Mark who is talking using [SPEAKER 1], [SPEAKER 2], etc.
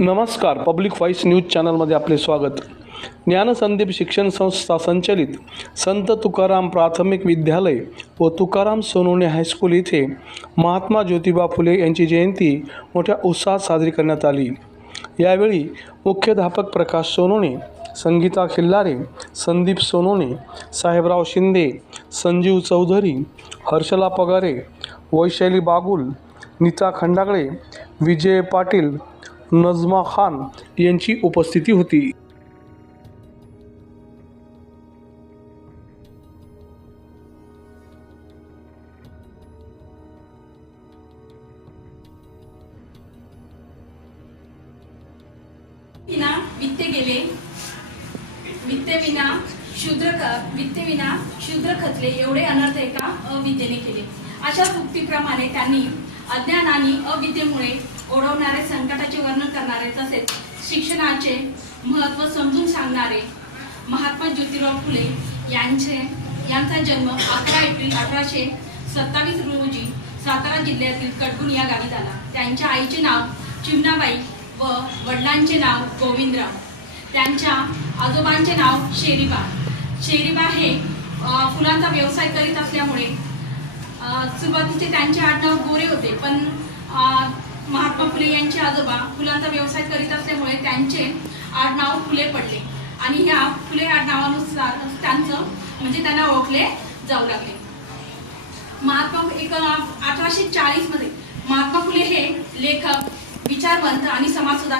[SPEAKER 1] नमस्कार. Public voice news चॅनलमध्ये आपले स्वागत. ज्ञानसंदीप शिक्षण संस्था संचलित संत तुकाराम प्राथमिक विद्यालय व तुकाराम सोनवणे हायस्कूल येथे महात्मा ज्योतिबा फुले यांची जयंती मोठ्या उत्साहात साजरी करण्यात आली. यावेळी मुख्याध्यापक प्रकाश सोनवणे संगीता खिल्लारे संदीप सोनवणे साहेबराव शिंदे संजीव चौधरी हर्षला पगारे वैशाली बागुल नीता खंडागळे विजय पाटील नजमा खान यांची उपस्थिती होती.
[SPEAKER 2] वित्ते गेले. वित्ते शूद्र क शूद्र खचले. एवढे अनर्थ एका अविद्येने केले. अशा उक्तिक्रमाने त्यांनी अज्ञान आणि अविद्येमुळे ओढवणारे संकटाचे वर्णन करणारे तसेच शिक्षणाचे महत्त्व समजून सांगणारे महात्मा ज्योतिराव फुले यांचे यांचा जन्म अकरा एप्रिल अठराशे सत्तावीस रोजी सातारा जिल्ह्यातील कडगुण या गावी झाला. त्यांच्या आईचे नाव चिमणाबाई व वडिलांचे नाव गोविंदराव. त्यांच्या आजोबांचे नाव शेरीबा. शेरीबा हे फुलांचा व्यवसाय करीत असल्यामुळे सुरुवातीचे त्यांचे आडनाव गोरे होते पण महात्मा फुले यांचे आजोबा फुलांचा व्यवसाय करीत असल्यामुळे त्यांचे आडनाव फुले पडले आणि ह्या फुले आडनावानुसार त्यांचं म्हणजे त्यांना ओळखले जाऊ लागले. महात्मा एक अठराशे चाळीसमध्ये महात्मा फुले हे लेखक विचारवंत आणि समाजसुधारक